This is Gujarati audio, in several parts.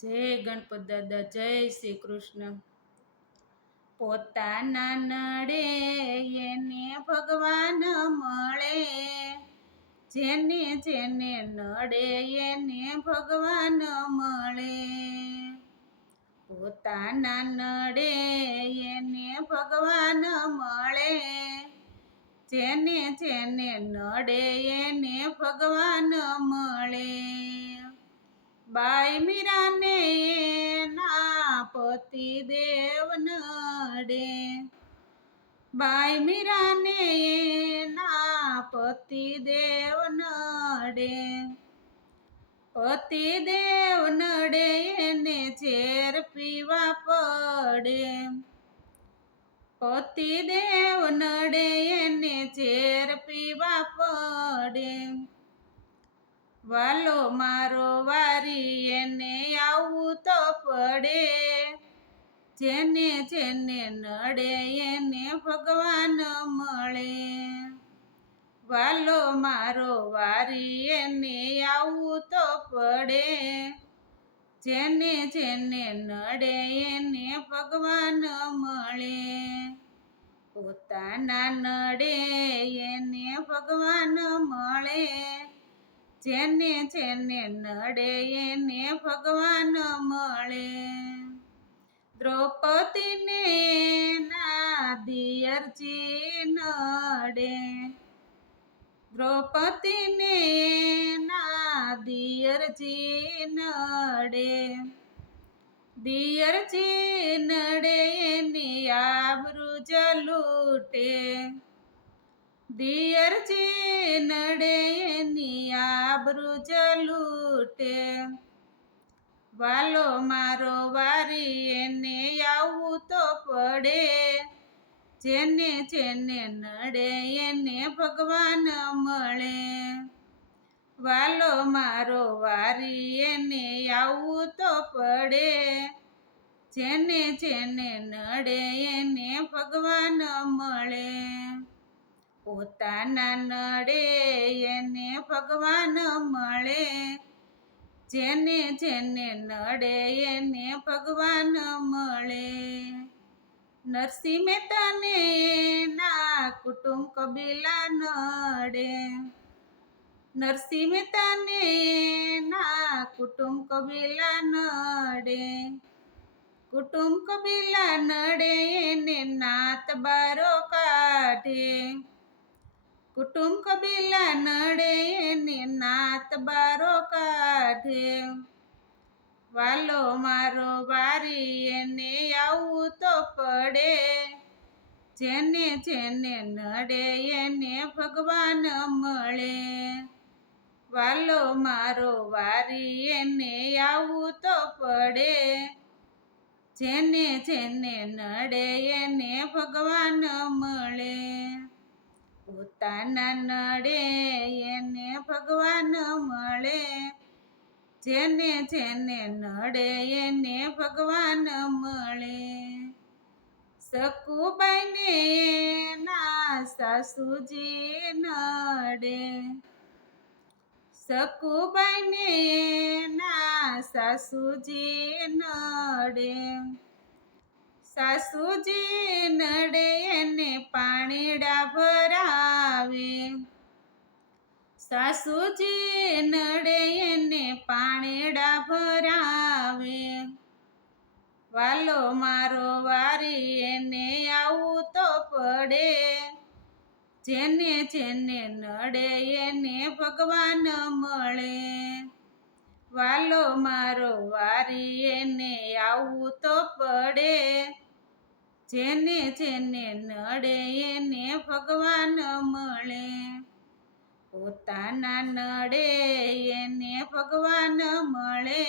જય ગણપત દાદા, જય શ્રી કૃષ્ણ. પોતાના નડે એને ભગવાન મળે, જેને જેને નડે એને ભગવાન મળે. પોતાના નડે એને ભગવાન મળે, જેને જેને નડે એને ભગવાન મળે. બાઈ મીરાને એના પતિ દેવ નડે, બાઈ મીરાને એના પતિ દેવ નડે. પતિ દેવ નડે એને ઝેર પીવા પડે, પતિ દેવ નડે એને ઝેર પીવા પડે. વાલો મારો વારી એને આવવું તો પડે, જેને જેને નડે એને ભગવાન મળે. વાલો મારો વારી એને આવવું તો પડે, જેને જેને નડે એને ભગવાન મળે. પોતાના નડે એને ભગવાન મળે, જેને જેને નડે એને ભગવાન મળે. દ્રૌપદીને એના દિયરજી નડે, દ્રૌપદીને એના દિયરજી નડે. દિયરજી નડે એની આબરૂ જ લૂટે, દિયરજી નડે એની આબરૂ જ લૂટે. વાલો મારો વારી એને આવવું તો પડે, જેને જેને નડે એને ભગવાન મળે. વાલો મારો વારી એને આવવું તો પડે, જેને જેને નડે એને ભગવાન મળે. પોતાના નડે એને ભગવાન મળે, જેને જેને નડે એને ભગવાન મળે. નરસિંહ મહેતાને એના કુટુંબ કબીલા નડે, નરસિંહ મહેતાને એના કુટુંબ કબીલા નડે. કુટુંબ કબીલા નડે એને નાત બારો કાઢે, કુટુંબ કબીલા નડે એને નાત બારો કાઢે. વાલો મારો વારી એને આવવું તો પડે, જેને જેને નડે એને ભગવાન મળે. વાલો મારો વારી એને આવવું તો પડે, જેને જેને નડે એને ભગવાન મળે. પોતાના નડે એને ભગવાન મળે, જેને જેને નડે એને ભગવાન મળે. સકુબાઈને એના સાસુજી નડે, સકુબાઈને એના સાસુજી નડે. સાસુજી નડે એને પાણીડા ભરાવે, સાસુજી નડે એને પાણીડા ભરાવે. વાલો મારો વારી એને આવવું તો પડે, જેને જેને નડે એને ભગવાન મળે. વાલો મારો વારી એને આવવું તો પડે, જેને જેને નડે એને ભગવાન મળે. પોતાના નડે એને ભગવાન મળે,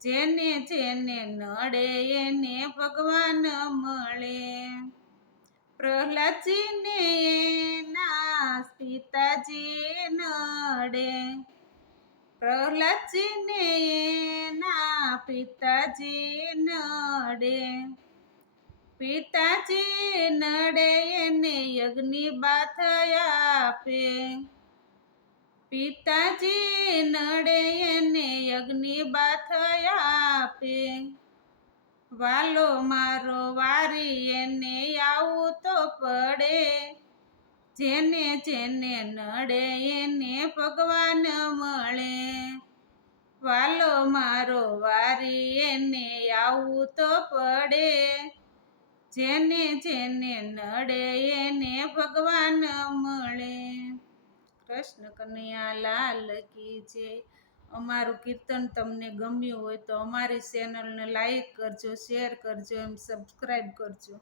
જેને જેને નડે એને ભગવાન મળે. પ્રહલાદજીને એના પિતાજી નડે, પ્રહલાદજીને એના પિતાજી નડે. પિતાજી નડે એને યજ્ઞની બાથ આપે, પિતાજી નડે એને યજ્ઞ બાથ આપે. વાલો મારો વારી એને આવું તો પડે, જેને જેને નડે એને ભગવાન મળે. વાલો મારો વારી એને આવું તો પડે, જેને જેને નડે એને ભગવાન મળે. કૃષ્ણ કનૈયા લાલ કી જય. અમારું કીર્તન તમને ગમ્યું હોય તો અમારી ચેનલને લાઈક કરજો, શેર કરજો, એમ સબસ્ક્રાઈબ કરજો.